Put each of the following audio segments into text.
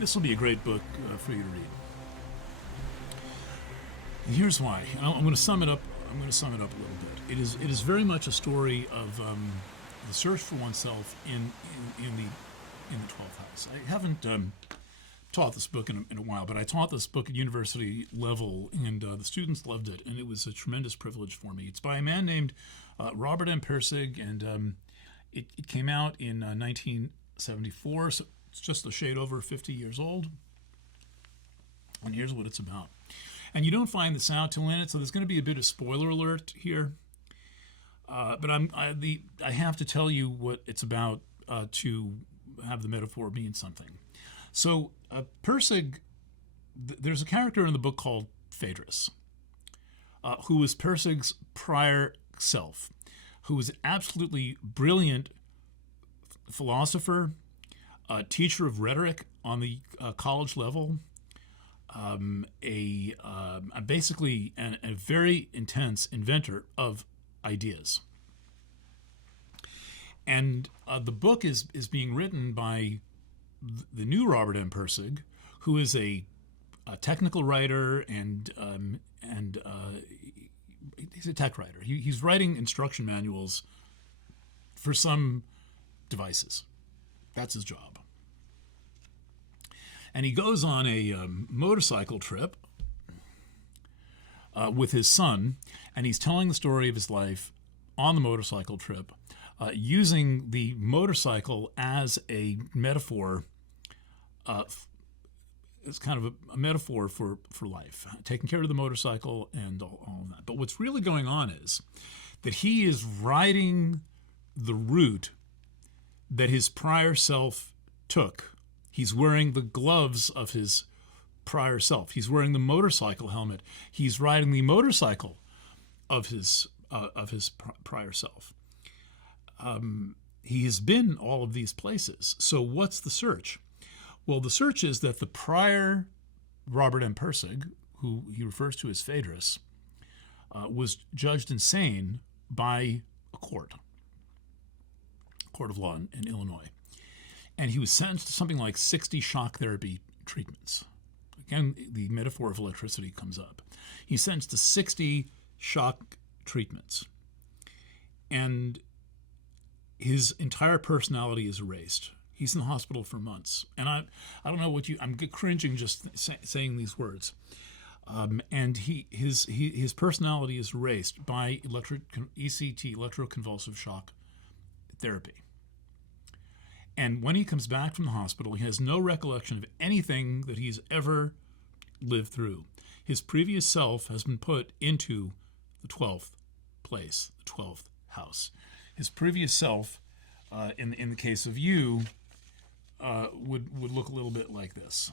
This will be a great book for you to read. And here's why. I'm going to sum it up. I'm going to sum it up a little bit. It is very much a story of the search for oneself in the 12th house. I haven't taught this book in a while, but I taught this book at university level, and the students loved it, and it was a tremendous privilege for me. It's by a man named Robert M. Pirsig, and it came out in 1974, so it's just a shade over 50 years old. And here's what it's about. And you don't find the sound till in it, so there's going to be a bit of spoiler alert here. But I have to tell you what it's about to have the metaphor mean something. So Pirsig, there's a character in the book called Phaedrus, who was Pirsig's prior self, who was an absolutely brilliant philosopher, teacher of rhetoric on the college level, basically a very intense inventor of ideas. And the book is being written by the new Robert M. Pirsig, who is a technical writer and he's a tech writer. He's writing instruction manuals for some devices. That's his job. And he goes on a motorcycle trip with his son, and he's telling the story of his life on the motorcycle trip, using the motorcycle as a metaphor. It's kind of a metaphor for life, taking care of the motorcycle and all of that. But what's really going on is that he is riding the route that his prior self took. He's wearing the gloves of his prior self. He's wearing the motorcycle helmet. He's riding the motorcycle of his prior self. He has been all of these places. So what's the search? Well, the search is that the prior Robert M. Pirsig, who he refers to as Phaedrus, was judged insane by a court of law in Illinois. And he was sentenced to something like 60 shock therapy treatments. Again, the metaphor of electricity comes up. He's sentenced to 60 shock treatments. And his entire personality is erased. He's in the hospital for months. And I don't know I'm cringing just saying these words. And his personality is erased by ECT, electroconvulsive shock therapy. And when he comes back from the hospital, he has no recollection of anything that he's ever lived through. His previous self has been put into the 12th place, the 12th house. His previous self, in the case of you, would look a little bit like this.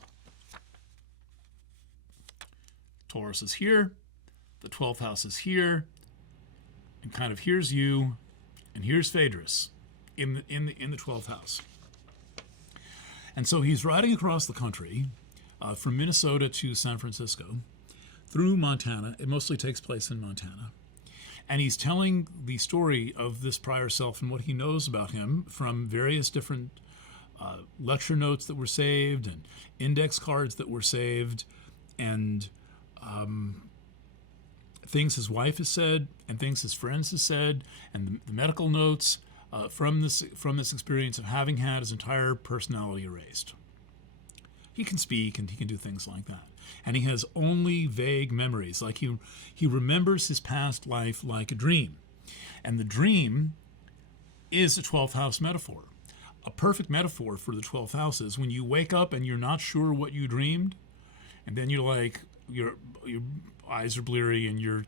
Taurus is here, the 12th house is here, and kind of here's you, and here's Phaedrus in the 12th house. And so he's riding across the country from Minnesota to San Francisco through Montana. It mostly takes place in Montana. And he's telling the story of this prior self and what he knows about him from various different lecture notes that were saved and index cards that were saved and things his wife has said and things his friends have said and the medical notes from this experience of having had his entire personality erased. He can speak and he can do things like that. And he has only vague memories. Like he remembers his past life like a dream. And the dream is a 12th house metaphor. A perfect metaphor for the 12th house is when you wake up and you're not sure what you dreamed, and then you're like, your eyes are bleary and you're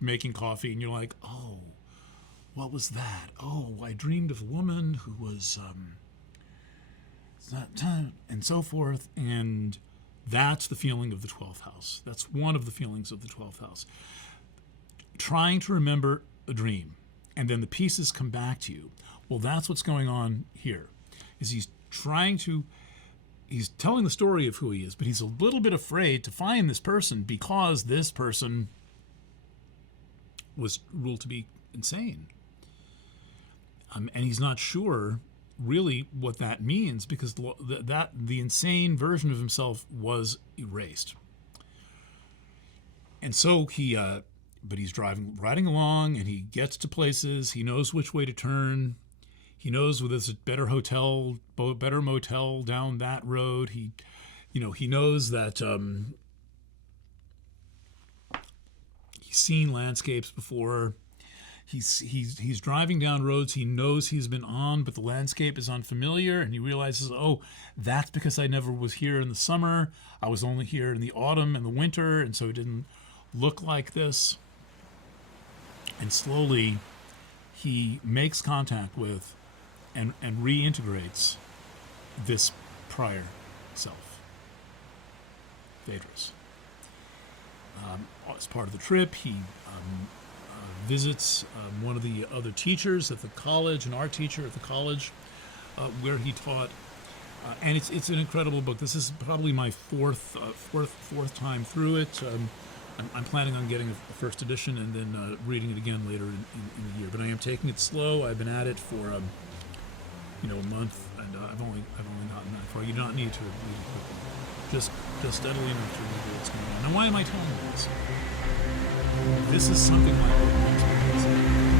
making coffee and you're like, oh, what was that? Oh, I dreamed of a woman who was and so forth. And that's the feeling of the 12th house. That's one of the feelings of the 12th house. Trying to remember a dream, and then the pieces come back to you. Well, that's what's going on here. He's telling the story of who he is, but he's a little bit afraid to find this person because this person was ruled to be insane. And he's not sure really what that means, because the insane version of himself was erased. And so but he's riding along, and he gets to places. He knows which way to turn. He knows where there's a better motel down that road. He knows that he's seen landscapes before. He's driving down roads he knows he's been on, but the landscape is unfamiliar, and he realizes, oh, that's because I never was here in the summer. I was only here in the autumn and the winter, and so it didn't look like this. And slowly, he makes contact with and reintegrates this prior self, Phaedrus. As part of the trip, he visits one of the other teachers at the college, an art teacher at the college where he taught, and it's an incredible book. This is probably my fourth time through it. I'm planning on getting a first edition and then reading it again later in the year. But I am taking it slow. I've been at it for a month, and I've only gotten that far. You do not need to read it quickly. Just steadily enough to read what's going on. Now, why am I telling you this? This is something like what most people say.